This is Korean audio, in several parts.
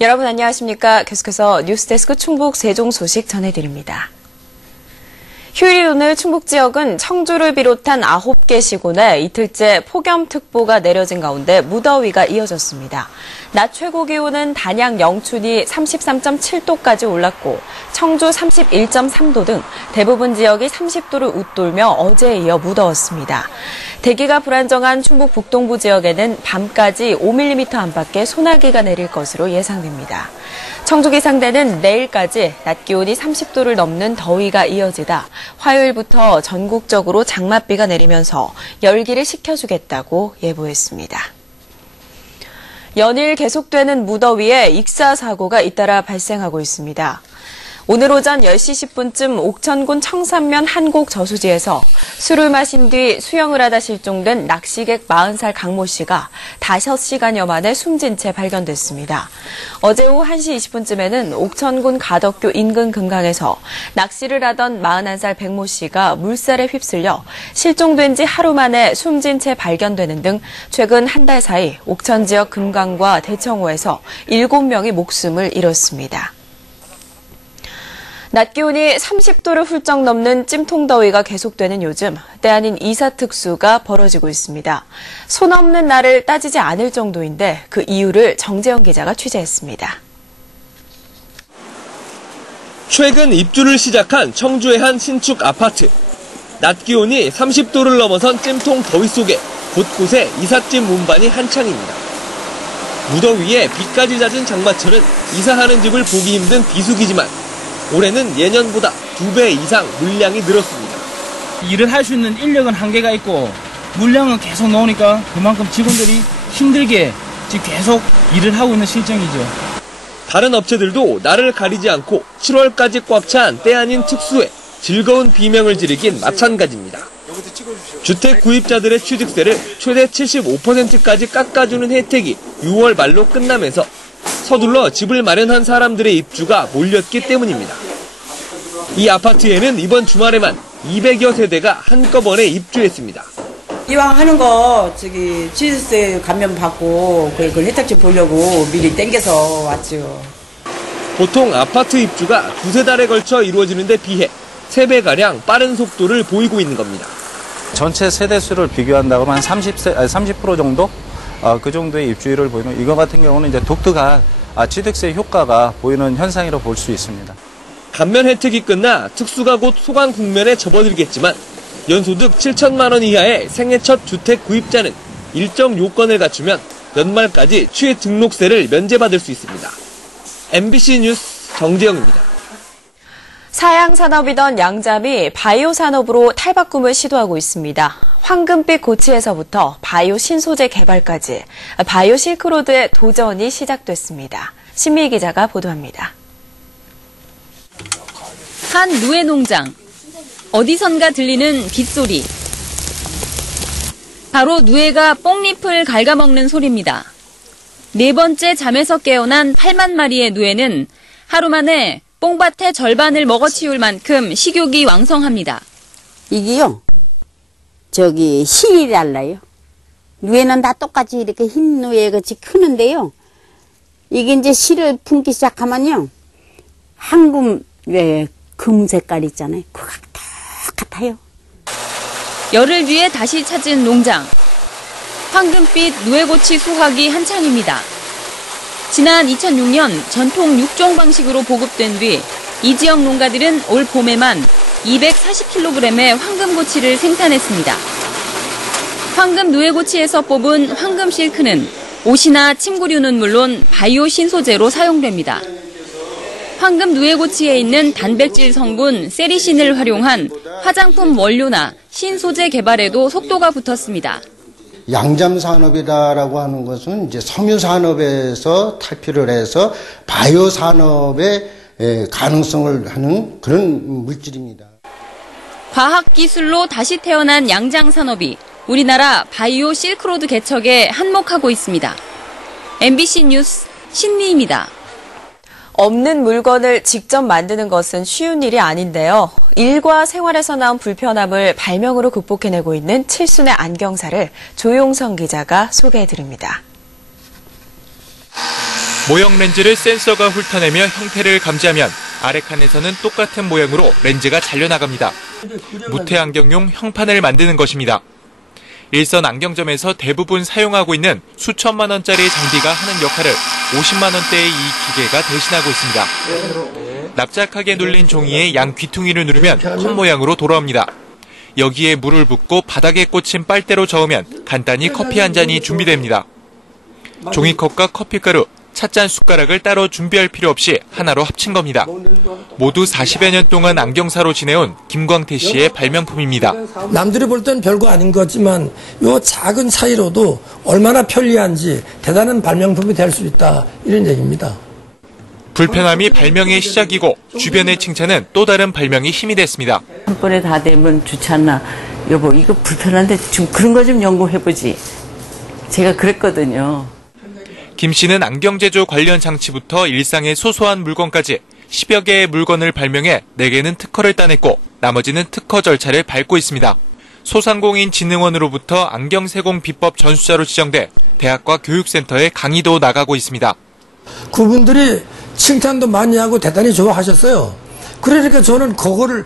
여러분 안녕하십니까? 계속해서 뉴스데스크 충북 세종 소식 전해드립니다. 휴일 오늘 충북 지역은 청주를 비롯한 9개 시군에 이틀째 폭염특보가 내려진 가운데 무더위가 이어졌습니다. 낮 최고 기온은 단양 영춘이 33.7도까지 올랐고 청주 31.3도 등 대부분 지역이 30도를 웃돌며 어제에 이어 무더웠습니다. 대기가 불안정한 충북 북동부 지역에는 밤까지 5mm 안팎의 소나기가 내릴 것으로 예상됩니다. 청주기상대는 내일까지 낮 기온이 30도를 넘는 더위가 이어지다 화요일부터 전국적으로 장맛비가 내리면서 열기를 식혀주겠다고 예보했습니다. 연일 계속되는 무더위에 익사사고가 잇따라 발생하고 있습니다. 오늘 오전 10시 10분쯤 옥천군 청산면 한곡 저수지에서 술을 마신 뒤 수영을 하다 실종된 낚시객 40살 강모 씨가 5시간여 만에 숨진 채 발견됐습니다. 어제 오후 1시 20분쯤에는 옥천군 가덕교 인근 금강에서 낚시를 하던 41살 백모 씨가 물살에 휩쓸려 실종된 지 하루 만에 숨진 채 발견되는 등 최근 한 달 사이 옥천 지역 금강과 대청호에서 7명이 목숨을 잃었습니다. 낮 기온이 30도를 훌쩍 넘는 찜통더위가 계속되는 요즘 때 아닌 이사특수가 벌어지고 있습니다. 손 없는 날을 따지지 않을 정도인데 그 이유를 정재영 기자가 취재했습니다. 최근 입주를 시작한 청주의 한 신축 아파트. 낮 기온이 30도를 넘어선 찜통 더위 속에 곳곳에 이삿짐 운반이 한창입니다. 무더위에 비까지 잦은 장마철은 이사하는 집을 보기 힘든 비수기지만 올해는 예년보다 2배 이상 물량이 늘었습니다. 일을 할 수 있는 인력은 한계가 있고 물량은 계속 나오니까 그만큼 직원들이 힘들게 지금 계속 일을 하고 있는 실정이죠. 다른 업체들도 날을 가리지 않고 7월까지 꽉 찬 때 아닌 특수에 즐거운 비명을 지르긴 마찬가지입니다. 주택 구입자들의 취득세를 최대 75%까지 깎아주는 혜택이 6월 말로 끝나면서 서둘러 집을 마련한 사람들의 입주가 몰렸기 때문입니다. 이 아파트에는 이번 주말에만 200여 세대가 한꺼번에 입주했습니다. 이왕 하는 거 취득세 감면 받고 그 혜택 좀 보려고 미리 땡겨서 왔죠. 보통 아파트 입주가 두세 달에 걸쳐 이루어지는 데 비해 3배가량 빠른 속도를 보이고 있는 겁니다. 전체 세대수를 비교한다고 하면 한 30% 정도? 그 정도의 입주율을 보이는 이거 같은 경우는 이제 독특한 취득세 효과가 보이는 현상이라고 볼 수 있습니다. 감면 혜택이 끝나 특수가 곧 소관 국면에 접어들겠지만 연소득 7천만 원 이하의 생애 첫 주택 구입자는 일정 요건을 갖추면 연말까지 취등록세를 면제받을 수 있습니다. MBC 뉴스 정재영입니다. 사양산업이던 양잠이 바이오 산업으로 탈바꿈을 시도하고 있습니다. 황금빛 고치에서부터 바이오 신소재 개발까지 바이오 실크로드의 도전이 시작됐습니다. 신미희 기자가 보도합니다. 한 누에 농장. 어디선가 들리는 빗소리. 바로 누에가 뽕잎을 갉아먹는 소리입니다. 4번째 잠에서 깨어난 8만 마리의 누에는 하루 만에 뽕밭의 절반을 먹어치울 만큼 식욕이 왕성합니다. 이게요. 실이 달라요. 누에는 다 똑같이 이렇게 흰 누에같이 크는데요. 이게 이제 실을 품기 시작하면요. 금 색깔 있잖아요. 그거 똑같아요. 열흘 뒤에 다시 찾은 농장. 황금빛 누에고치 수확이 한창입니다. 지난 2006년 전통 육종 방식으로 보급된 뒤 이 지역 농가들은 올 봄에만 240kg의 황금고치를 생산했습니다. 황금 누에고치에서 뽑은 황금 실크는 옷이나 침구류는 물론 바이오 신소재로 사용됩니다. 황금 누에고치에 있는 단백질 성분 세리신을 활용한 화장품 원료나 신소재 개발에도 속도가 붙었습니다. 양잠 산업이다라고 하는 것은 이제 섬유 산업에서 탈피를 해서 바이오 산업의 가능성을 하는 그런 물질입니다. 과학기술로 다시 태어난 양장 산업이 우리나라 바이오 실크로드 개척에 한몫하고 있습니다. MBC 뉴스 신미입니다. 없는 물건을 직접 만드는 것은 쉬운 일이 아닌데요. 일과 생활에서 나온 불편함을 발명으로 극복해내고 있는 칠순의 안경사를 조용성 기자가 소개해드립니다. 모형 렌즈를 센서가 훑어내며 형태를 감지하면 아래 칸에서는 똑같은 모양으로 렌즈가 잘려나갑니다. 무태 안경용 형판을 만드는 것입니다. 일선 안경점에서 대부분 사용하고 있는 수천만 원짜리 장비가 하는 역할을 50만 원대의 이 기계가 대신하고 있습니다. 납작하게 눌린 종이에 양 귀퉁이를 누르면 컵 모양으로 돌아옵니다. 여기에 물을 붓고 바닥에 꽂힌 빨대로 저으면 간단히 커피 한 잔이 준비됩니다. 종이컵과 커피가루, 찻잔 숟가락을 따로 준비할 필요 없이 하나로 합친 겁니다. 모두 40여 년 동안 안경사로 지내온 김광태 씨의 발명품입니다. 남들이 볼 땐 별거 아닌 거지만 이 작은 차이로도 얼마나 편리한지 대단한 발명품이 될 수 있다, 이런 얘기입니다. 불편함이 발명의 시작이고 주변의 칭찬은 또 다른 발명이 힘이 됐습니다. 한 번에 다 되면 좋지 않나. 여보, 이거 불편한데 좀 그런 거 좀 연구해보지. 제가 그랬거든요. 김 씨는 안경 제조 관련 장치부터 일상의 소소한 물건까지 10여 개의 물건을 발명해 4개는 특허를 따냈고 나머지는 특허 절차를 밟고 있습니다. 소상공인진흥원으로부터 안경 세공 비법 전수자로 지정돼 대학과 교육센터에 강의도 나가고 있습니다. 그분들이 칭찬도 많이 하고 대단히 좋아하셨어요. 그러니까 저는 그거를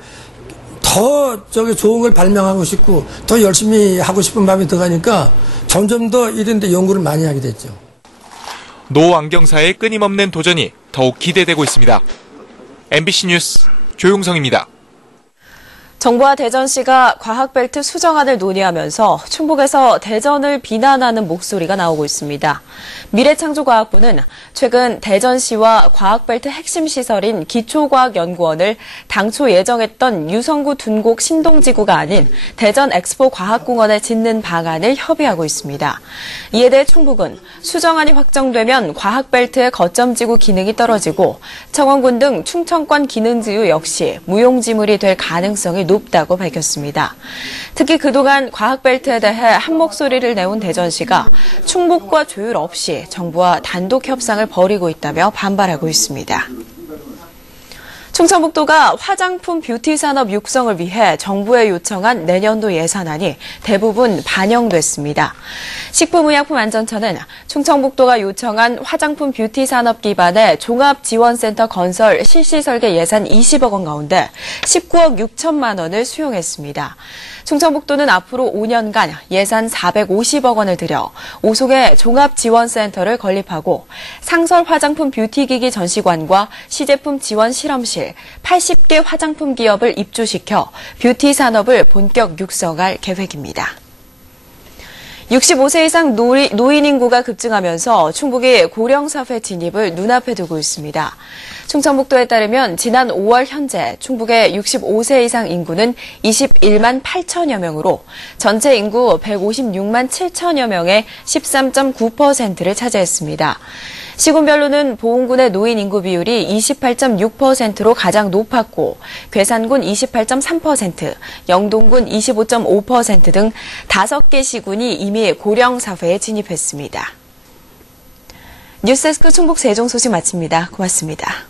더 좋은 걸 발명하고 싶고 더 열심히 하고 싶은 마음이 들어가니까 점점 더 이런 데 연구를 많이 하게 됐죠. 노 안경사의 끊임없는 도전이 더욱 기대되고 있습니다. MBC 뉴스 조용성입니다. 정부와 대전시가 과학벨트 수정안을 논의하면서 충북에서 대전을 비난하는 목소리가 나오고 있습니다. 미래창조과학부는 최근 대전시와 과학벨트 핵심 시설인 기초과학연구원을 당초 예정했던 유성구 둔곡 신동지구가 아닌 대전 엑스포 과학공원에 짓는 방안을 협의하고 있습니다. 이에 대해 충북은 수정안이 확정되면 과학벨트의 거점지구 기능이 떨어지고 청원군 등 충청권 기능지구 역시 무용지물이 될 가능성이 높다고 밝혔습니다. 특히 그동안 과학벨트에 대해 한 목소리를 내온 대전시가 충북과 조율 없이 정부와 단독 협상을 벌이고 있다며 반발하고 있습니다. 충청북도가 화장품 뷰티 산업 육성을 위해 정부에 요청한 내년도 예산안이 대부분 반영됐습니다. 식품의약품안전처는 충청북도가 요청한 화장품 뷰티 산업 기반의 종합지원센터 건설 실시 설계 예산 20억 원 가운데 19억 6천만 원을 수용했습니다. 충청북도는 앞으로 5년간 예산 450억 원을 들여 5속의 종합지원센터를 건립하고 상설 화장품 뷰티기기 전시관과 시제품 지원 실험실 80개 화장품 기업을 입주시켜 뷰티 산업을 본격 육성할 계획입니다. 65세 이상 노인 인구가 급증하면서 충북이 고령사회 진입을 눈앞에 두고 있습니다. 충청북도에 따르면 지난 5월 현재 충북의 65세 이상 인구는 21만 8천여 명으로 전체 인구 156만 7천여 명의 13.9%를 차지했습니다. 시군별로는 보은군의 노인 인구 비율이 28.6%로 가장 높았고 괴산군 28.3%, 영동군 25.5% 등 5개 시군이 이미 고령사회에 진입했습니다. 뉴스데스크 충북 세종 소식 마칩니다. 고맙습니다.